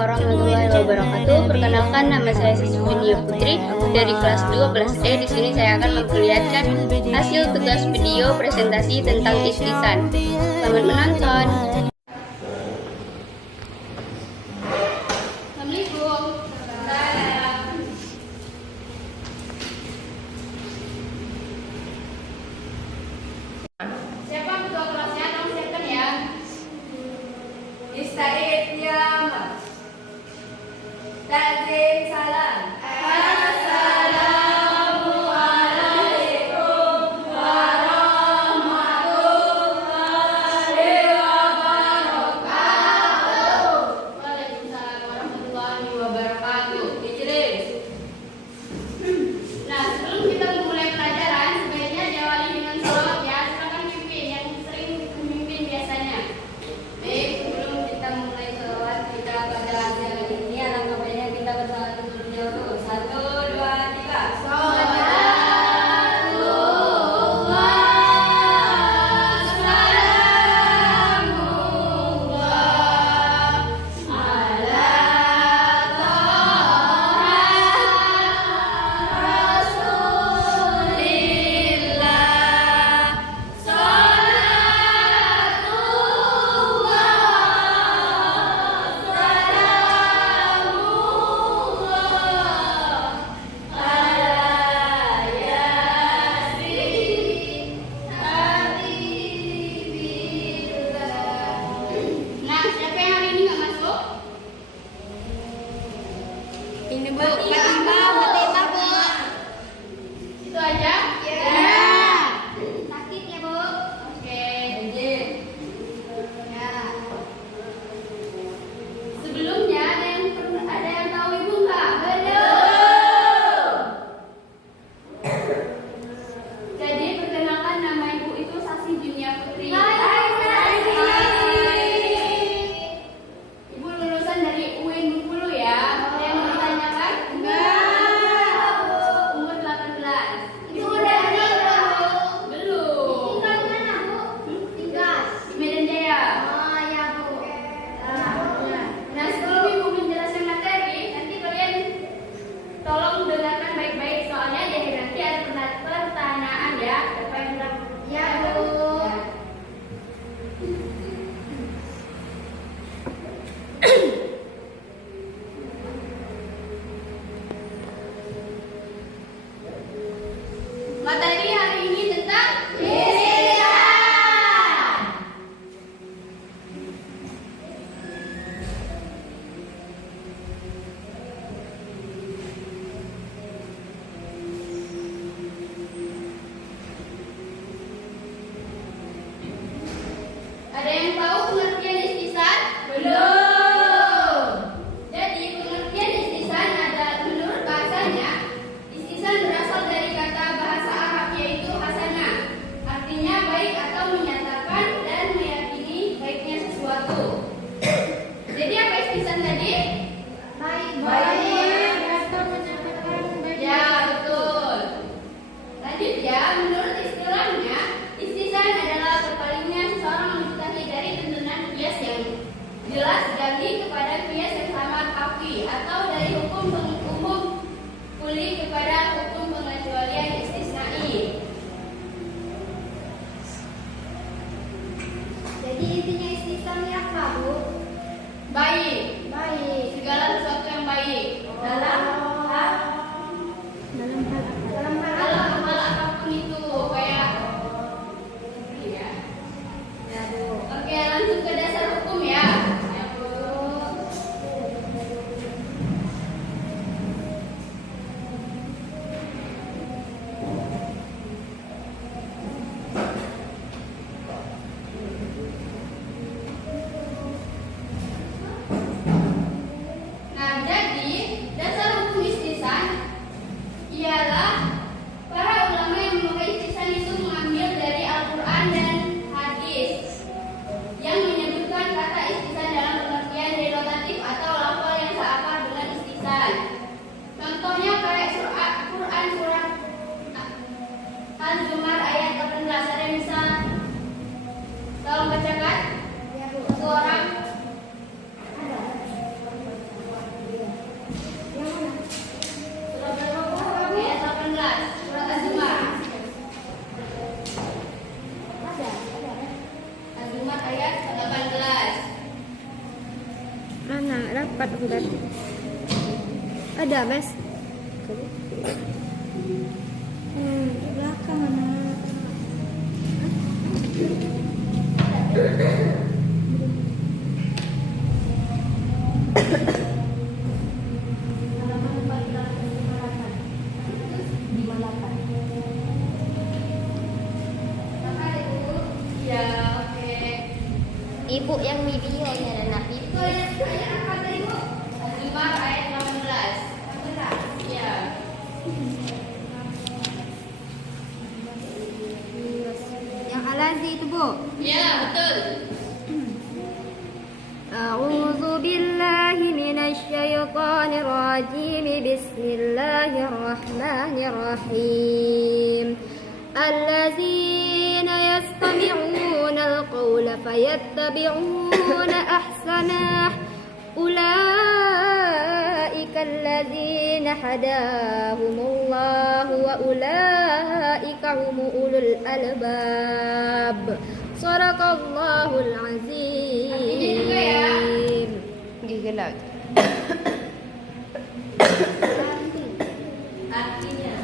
warahmatullahi wabarakatuh. Perkenalkan, nama saya Siswi Nia Putri dari kelas 12E. Di sini saya akan memperlihatkan hasil tugas video presentasi tentang istisan. Selamat menonton. Assalamualaikum. Siapa ketua kelasnya? Tolong siapkan ya. Ista'id ya Mas. Takzim salam. Assalamualaikum warahmatullahi wabarakatuh. Waalaikumsalam warahmatullahi wabarakatuh. Ijlis. Nah, sebelum kita memulai pelajaran, sebaiknya diawali dengan sholawat ya. Silakan pimpin yang sering memimpin biasanya. Baik, sebelum kita mulai sholawat, kita pada hasil ini alangkah baiknya kita bersalawat terlebih dahulu. 1, 2, 3. Nah, siapa yang hari ini nggak masuk? Ini Bu, Fatimah Bu. Itu aja? Ya. Sakit ya Bu? Oke. Ya. Sebelumnya ada yang tahu Ibu nggak? Belum. Jadi perkenalkan, nama Ibu itu Sasi Dunia Putri. Ibu lulusan dari UIN Bengkulu ya. Ada yang mau ditanyakan? Enggak. Umur 18. Ibu udah nikah? Belum. Tinggal di mana Bu? Tinggal di Medan Jaya. Oh ya Bu. Nah, sebelum Ibu menjelaskan materi, nanti kalian tolong dengarkan baik-baik, soalnya di akhir nanti ada pertanyaan ya. Ya Bu. Materi hari ini tentang istilah. Ada yang tahu pengertian istisan? Belum. Jadi pengertian istisan adalah, menurut bahasanya, istisan berasal dari kata bahasa Arab yaitu hasanah. Artinya baik atau menyatakan dan meyakini baiknya sesuatu. Jadi apa istisan tadi? Baik atau menyatakan baik. Ya, betul. Lanjut ya, menurut istilahnya, istisan adalah berpalingnya seseorang mengetahui dari tuntunan kias yang jelas gali kepada kias yang sama kafi, atau dari hukum umum kuli kepada hukum pengecualian istisnai. Jadi intinya istiqam ini apa Bu? Baik, Segala sesuatu yang baik dalam hal apapun itu, kayak ya. Ya Bu. Oke, langsung ke dasar hukum ya. Bentar. Ada, Mas. Di belakang, anak. Ya, oke. Ibu yang videonya dan anak Itu ayat apa tadi, Bu? Az-Zumar ayat 18. Ya. yang Al-Azi itu, Bu. Ya, betul. A'udzu billahi minasy syaithanir rajim. Bismillahirrahmanirrahim. Allazina yastami'una al-qawla fayattabi'una ahsanah. Ulaika allazina hadahumullahu wa ulaika hum ulul albab. Shadaqallahul azim. Artinya juga ya. Gigelat. Artinya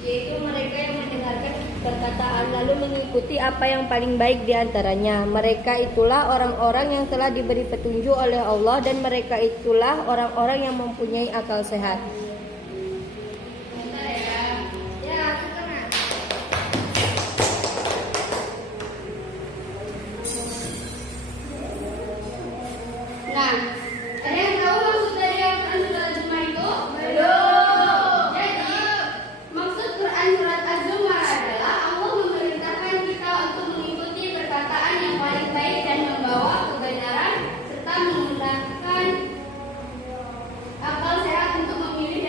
Yaitu mereka yang mendengarkan perkataan lalu mengikuti apa yang paling baik di antaranya. Mereka itulah orang-orang yang telah diberi petunjuk oleh Allah dan mereka itulah orang-orang yang mempunyai akal sehat. bentar ya. Ya, sekarang. Nah, ada yang tahu maksud dari Al-Quran surat Az-Zumar itu? Belum. Jadi, maksud Quran surat Az-Zumar adalah Allah memerintahkan kita untuk mengikuti perkataan yang paling baik dan membawa kebenaran serta menggunakan akal sehat untuk memilih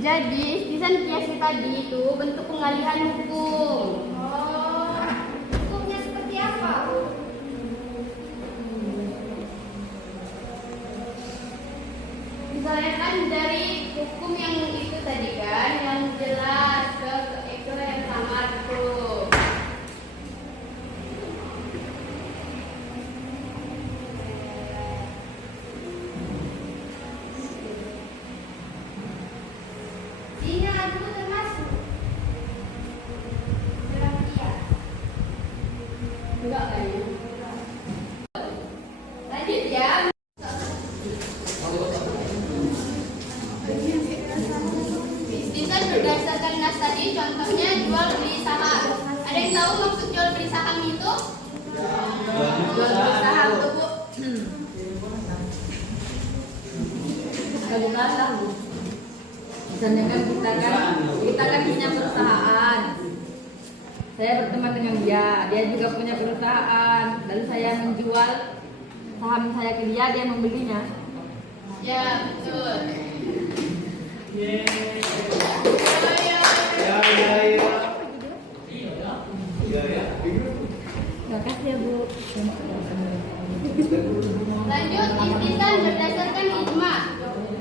Jadi istisan kiasi tadi itu bentuk pengalihan hukum. Oh, hukumnya seperti apa? Misalnya kan dari hukum yang itu tadi kan, yang jelas ke itu yang samar tuh. Zina itu termasuk dalam kias. Enggak kayaknya. Lanjut ya. Istisan berdasarkan nas tadi, contohnya jual beli saham. Ada yang tahu maksud jual beli saham itu? Jual beli saham tuh, Bu. Bukan lah, Bu. Misalnya kan kita kan punya perusahaan. Saya berteman dengan dia juga punya perusahaan. Lalu saya menjual saham saya ke dia membelinya. Ya, betul. Terima kasih ya, Bu. Lanjut, istisan berdasarkan ijma.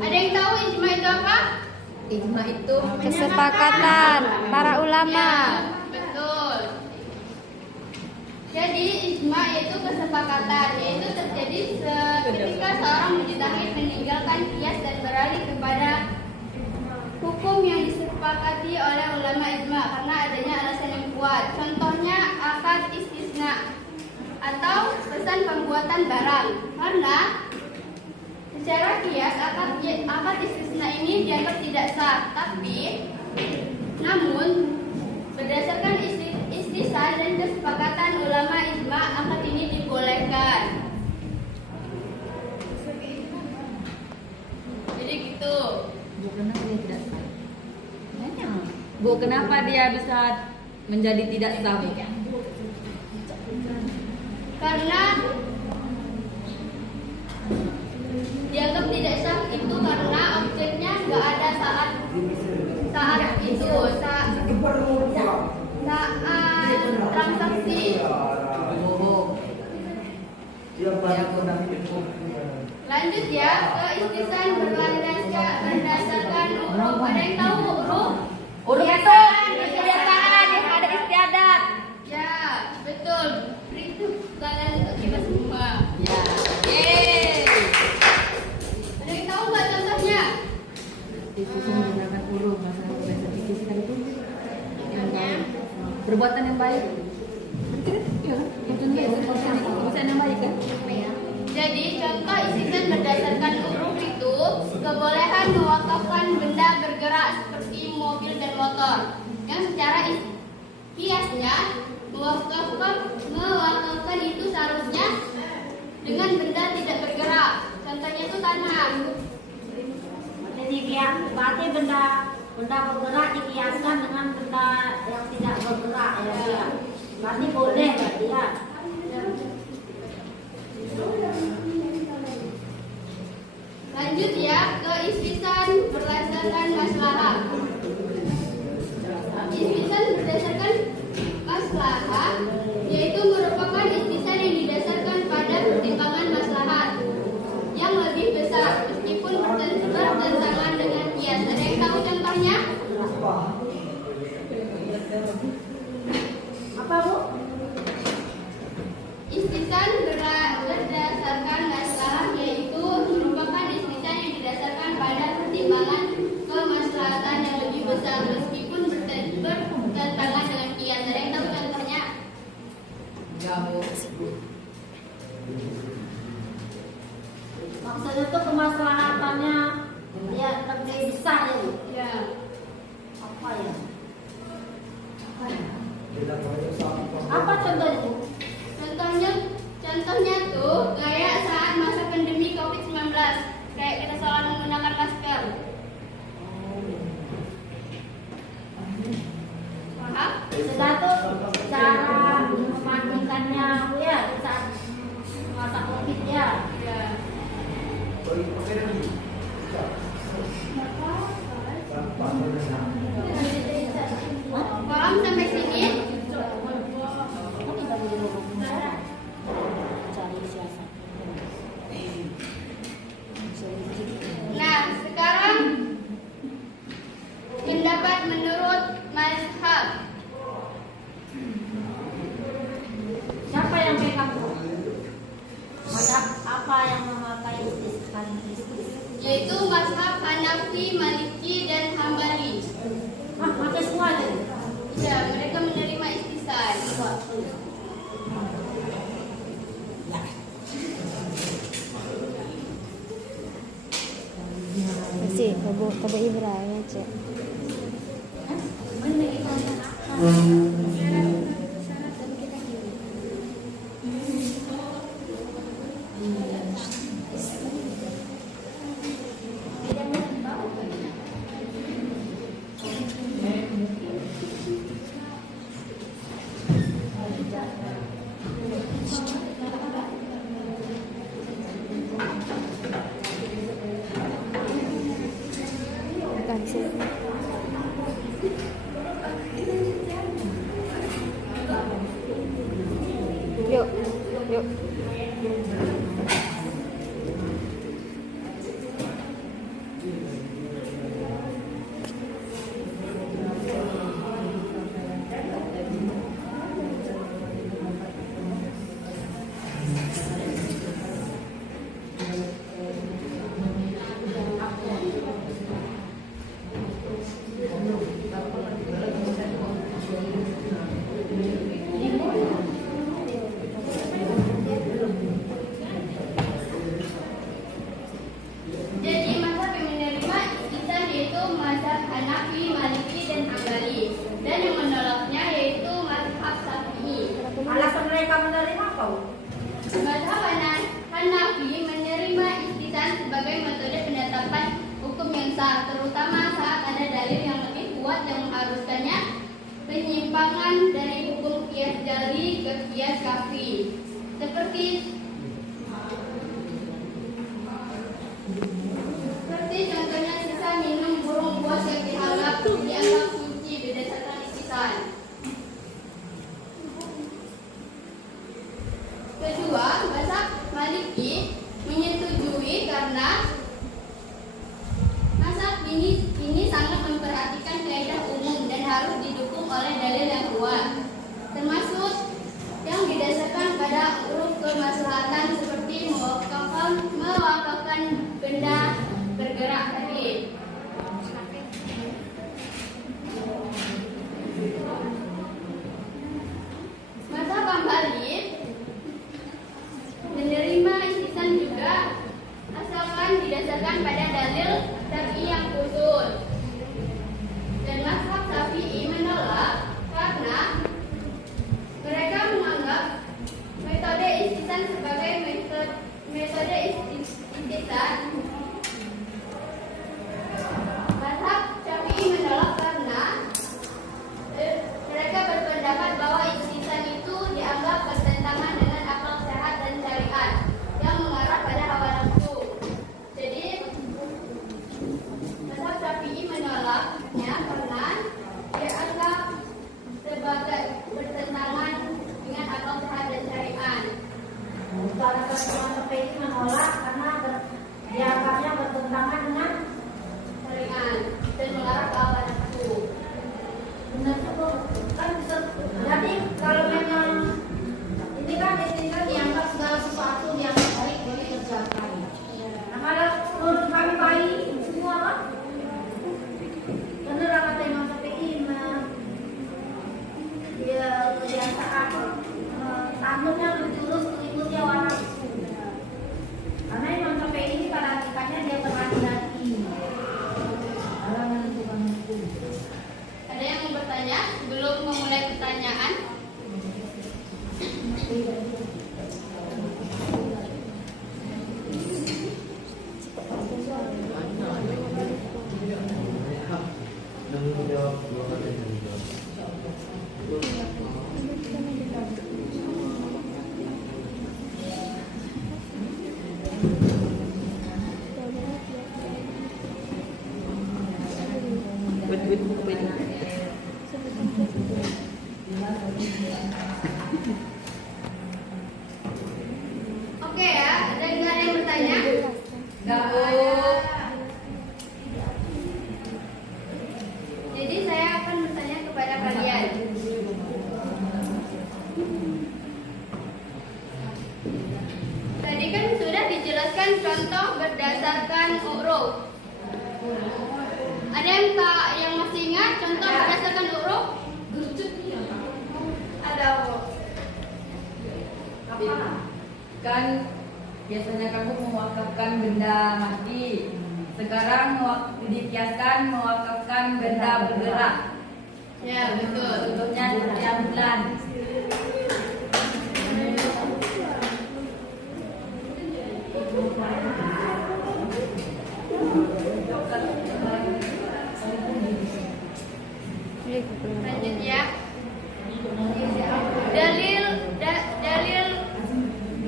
Ada yang tahu ijma itu apa? Ijma itu Kesepakatan para ulama. Ya, betul. Jadi ijma itu kesepakatan, yaitu terjadi ketika seorang mujtahid meninggalkan qiyas dan beralih kepada hukum yang disepakati oleh ulama ijma karena adanya alasan yang kuat. Contohnya akad istisna atau pesan pembuatan barang. Karena secara qiyas akad istisna ini dianggap tidak sah, tapi namun berdasarkan istisan dan kesepakatan ulama ijma akad ini dibolehkan. Jadi gitu. Bu, kenapa dia tidak sah? Bu, kenapa dia bisa menjadi tidak sah? Bu? Karena dianggap tidak sah itu karena objeknya nggak ada saat itu saat transaksi. Lanjut ya ke istisan berdasarkan huruf. Ada yang tahu huruf? Huruf itu kebiasaan yang ada istiadat. Ya, betul. Itu kalian untuk kita semua. Ya. Yeay. Ada yang tahu nggak contohnya? Istiadat menggunakan huruf bahasa fikih sekali itu yang baik. Perbuatan yang baik. Ya, perbuatan yang baik kan? Jadi contoh istisan berdasarkan huruf itu kebolehan mewakafkan benda bergerak seperti mobil dan motor yang secara kiasnya mewakafkan itu seharusnya dengan benda tidak bergerak. Contohnya itu tanah. Jadi dia berarti benda bergerak dikiaskan dengan benda yang tidak bergerak ya dia. Berarti boleh berarti ya. Lanjut ya ke istisan berdasarkan maslahah. Istisan berdasarkan maslahah yaitu merupakan istisan yang didasarkan pada pertimbangan maslahat yang lebih besar meskipun bertentangan dengan qiyas. Ada yang tahu contohnya? Apa Bu? Istisan berdasarkan maslahah yaitu merupakan istisan yang didasarkan pada pertimbangan kemaslahatan yang lebih besar meskipun bertentangan dengan qiyas. Ada yang tahu contohnya? Maksudnya tuh kemaslahatannya ya lebih besar ya Bu. Ya. Apa ya? Apa contohnya Bu? Contohnya tuh kayak saat masa pandemi COVID-19, kayak kita selalu menggunakan masker. Paham sampai sini? Nah, sekarang pendapat menurut mazhab. Siapa yang pegang? Mazhab apa yang memakai istisqa? Yaitu mazhab Hanafi, Maliki, dan Hambali. Pakai semua aja. Ya, mereka menerima istisan. Masih, kabo Ibrahim cek. Bukan sih. Yuk, yuk. Jadi mazhab yang menerima istisan yaitu mazhab Hanafi, Maliki, dan Hambali. Dan yang menolaknya yaitu mazhab Syafi'i. Alasan mereka menerima apa? Mazhab Hanafi menerima istisan sebagai metode penetapan hukum yang sah, terutama saat ada dalil yang lebih kuat yang mengharuskannya penyimpangan dari hukum qiyas jali ke qiyas kafi. Seperti contohnya sisa minum burung buas yang dianggap suci berdasarkan istisan. Kedua, mazhab Maliki menyetujui karena mazhab ini sangat memperhatikan kaidah umum dan harus didukung oleh dalil yang kuat, termasuk yang didasarkan pada uruf kemaslahatan seperti mewakafkan benda bergerak tadi. Mazhab Hambali menerima istisan juga asalkan didasarkan pada dalil syar'i yang khusus. Dan mazhab Syafi'i menolak karena mereka menganggap metode istisan sebagai metode istisan. Mazhab Syafi'i menolak karena mereka berpendapat bahwa istisan itu dianggap bertentangan dengan akal sehat dan syariat yang mengarah pada hawa nafsu. Jadi mazhab Syafi'i menolaknya karena dianggap sebagai bertentangan dengan akal sehat dan syariat. Alasan mazhab ini menolak karena dianggapnya bertentangan dengan syariat dan mengarah ke hawa nafsu. benar itu kan jadi kalau memang ini kan dianggap segala sesuatu yang baik boleh dikerjakan. Nah kalau menurut kami baik semua kan benar kata Imam Syafi'i dia kebiasaan tanduknya lurus mengikuti hawa nafsu. Karena Imam Syafi'i ini pada hakikatnya dia berhati-hati dalam menentukan hukum. Ada yang mau bertanya sebelum memulai pertanyaan? Oke ya, ada nggak yang bertanya? Enggak, Bu. Jadi saya akan bertanya kepada kalian. Tadi kan sudah dijelaskan contoh berdasarkan huruf. Ada yang masih ingat contoh berdasarkan huruf? Ada apa? Kan biasanya kamu mewakafkan benda mati. Sekarang dikiaskan mewakafkan benda bergerak. Ya, betul. Contohnya seperti ambulan. Lanjut ya. Dalil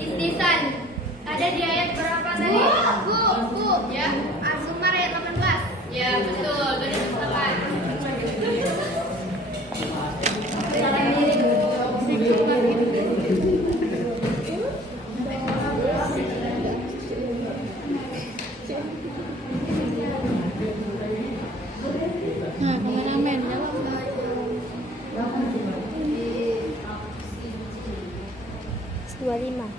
istisan ada di ayat berapa tadi? Bu. Ya. Al-Zumar ayat 18. Ya, betul. Garis tepat. Nah, kameramen ya. 25.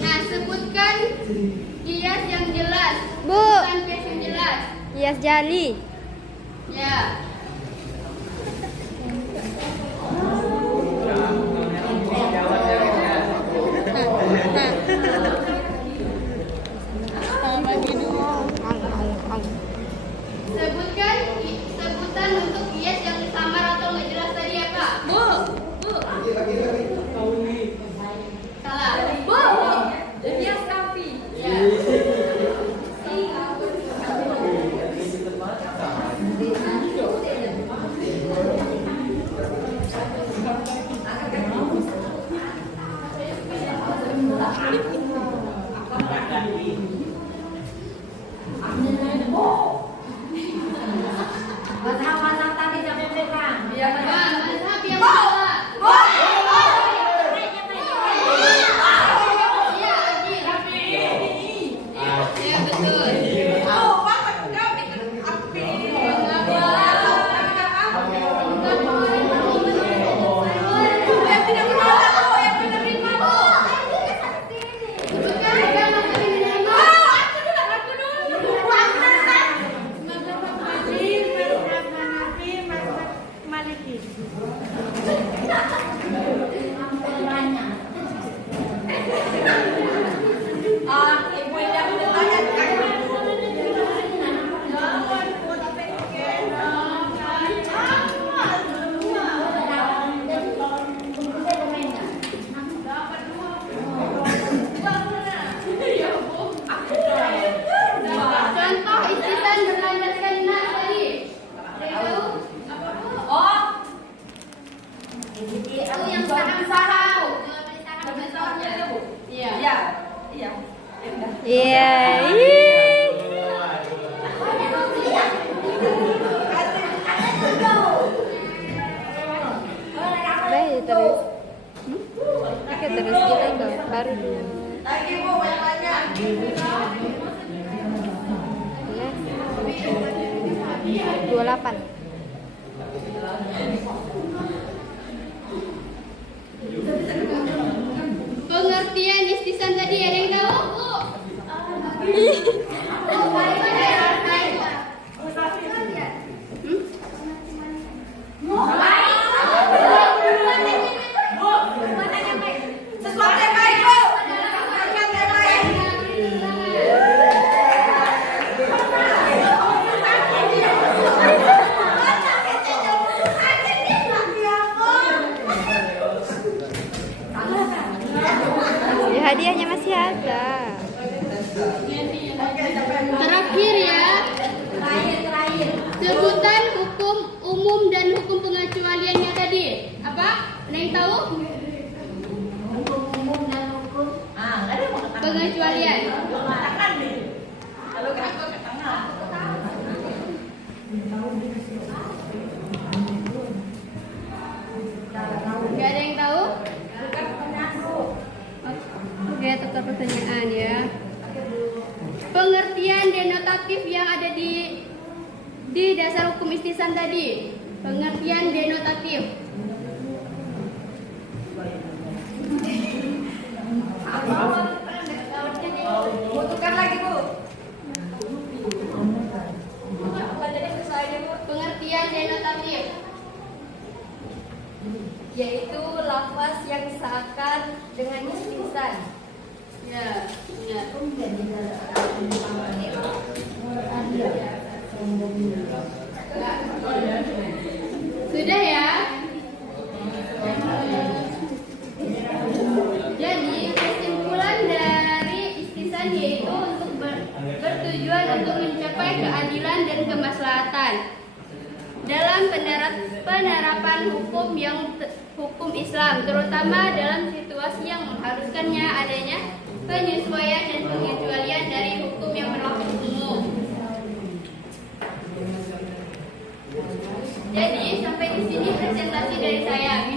Nah, sebutkan kias yang jelas. Bu. Bukan kias yang jelas. Hias jali. Ya. Sebutan untuk kias yang samar atau nggak jelas tadi apa? Bu. Salah. Bu. Kias kapi. Ya. Mazhab tadi sampai pegang. Iya, Nah, mazhab yang salah. Iya, adil. Ya, betul. Ibu yang bertanya Contoh istisan berlandaskan nas tadi. Itu yang saham-saham. Iya. Iya. Iya. Baik terus. Oke terus kita ke baru dulu. Lagi Bu banyak-banyak. Ya. 28. Pengertian istisan tadi ada yang tahu? Sesuatu yang baik, Bu. Sesuatu yang baik. Di dasar hukum istisan tadi, pengertian denotatif. Butuhkan lagi, Bu. Pengertian denotatif. Yaitu lafaz yang seakan dengan istisan. Ya, benar. Sudah ya? Jadi kesimpulan dari istisan yaitu untuk bertujuan untuk mencapai keadilan dan kemaslahatan dalam penerapan hukum Islam, terutama dalam situasi yang mengharuskannya adanya penyesuaian dan pengecualian dari hukum yang berlaku umum. Jadi sampai di sini presentasi dari saya.